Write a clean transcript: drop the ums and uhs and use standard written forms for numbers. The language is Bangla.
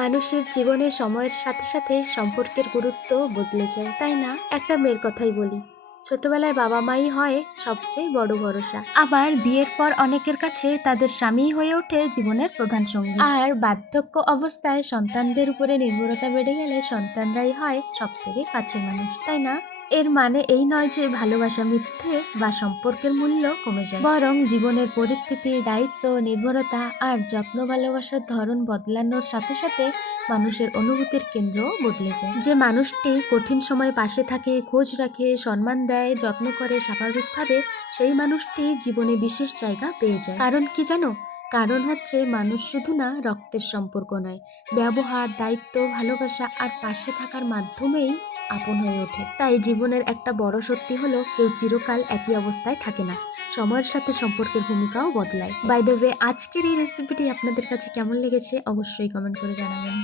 মানুষের জীবনে সময়ের সাথে সাথে সম্পর্কের গুরুত্ব বদলে যায়, তাই না? একটা মেয়ের কথাই বলি, ছোটবেলায় বাবা মাই হয় সবচেয়ে বড় ভরসা। আবার বিয়ের পর অনেকের কাছে তাদের স্বামীই হয়ে ওঠে জীবনের প্রধান সঙ্গী। আর বার্ধক্য অবস্থায় সন্তানদের উপরে নির্ভরতা বেড়ে গেলে সন্তানরাই হয় সব থেকে কাছের মানুষ, তাই না? এর মানে এই নয় যে ভালোবাসা মিথ্যে বা সম্পর্কের মূল্য কমে যায়, বরং জীবনের পরিস্থিতি, দায়িত্ব, নির্ভরতা আর যত্ন ভালোবাসার ধরন বদলানোর সাথে সাথে মানুষের অনুভূতির কেন্দ্র বদলে যায়। যে মানুষটি কঠিন সময় পাশে থাকে, খোঁজ রাখে, সম্মান দেয়, যত্ন করে স্বাভাবিকভাবে, সেই মানুষটি জীবনে বিশেষ জায়গা পেয়ে যায়। কারণ কি জানো? কারণ হচ্ছে মানুষ শুধু না রক্তের সম্পর্ক নয়, ব্যবহার, দায়িত্ব, ভালোবাসা আর পাশে থাকার মাধ্যমেই আপন হয়ে ওঠে। তাই জীবনের একটা বড় সত্যি হলো, কেউ চিরকাল একই অবস্থায় থাকে না, সময়ের সাথে সম্পর্কের ভূমিকাও বদলায়। বাই দ্য ওয়ে, আজকের এই রেসিপিটি আপনাদের কাছে কেমন লেগেছে অবশ্যই কমেন্ট করে জানাবেন।